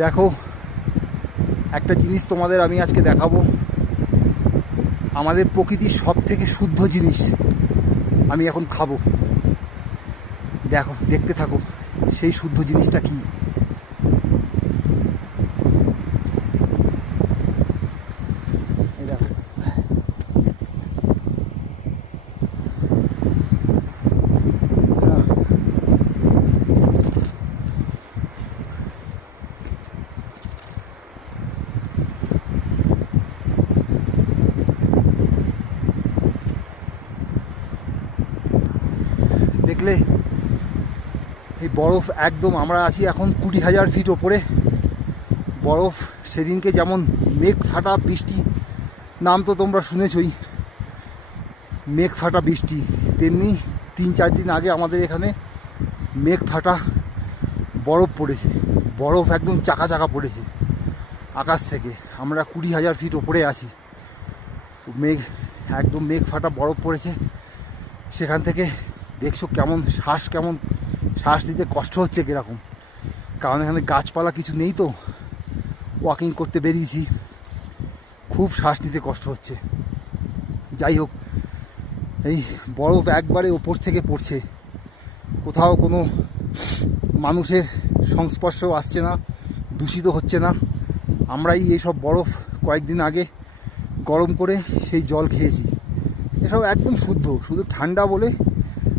দেখো, একটা জিনিস তোমাদের আমি আজকে দেখাবো। আমাদের প্রকৃতির সব থেকে শুদ্ধ জিনিস আমি এখন খাবো। দেখো, দেখতে থাকো সেই শুদ্ধ জিনিসটা কি। এই দেখো, দেখলে এই বরফ একদম। আমরা আছি এখন 20,000 ফিট ওপরে। বরফ সেদিনকে যেমন মেঘ ফাটা বৃষ্টি নাম তো তোমরা শুনেছই, মেঘ ফাটা বৃষ্টি, তেমনি 3-4 দিন আগে আমাদের এখানে মেঘ ফাটা বরফ পড়েছে। বরফ একদম চাকা চাকা পড়েছে আকাশ থেকে। আমরা 20,000 ফিট ওপরে আছি, মেঘ একদম মেঘ ফাটা বরফ পড়েছে। সেখান থেকে দেখছো কেমন শ্বাস নিতে কষ্ট হচ্ছে কীরকম, কারণ এখানে গাছপালা কিছু নেই তো। ওয়াকিং করতে বেরিয়েছি, খুব শ্বাস নিতে কষ্ট হচ্ছে। যাই হোক, এই বরফ একবারে ওপর থেকে পড়ছে, কোথাও কোনো মানুষের সংস্পর্শেও আসছে না, দূষিত হচ্ছে না। আমরাই এইসব বরফ কয়েকদিন আগে গরম করে সেই জল খেয়েছি। এসব একদম শুদ্ধ, শুধু ঠান্ডা বলে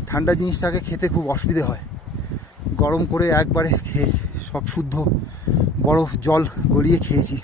ঠান্ডা জিনিসটাকে খেতে খুব অসুবিধে হয়। গরম করে একবারে খেয়ে সব শুদ্ধ বরফ জল গড়িয়ে খেয়েছি।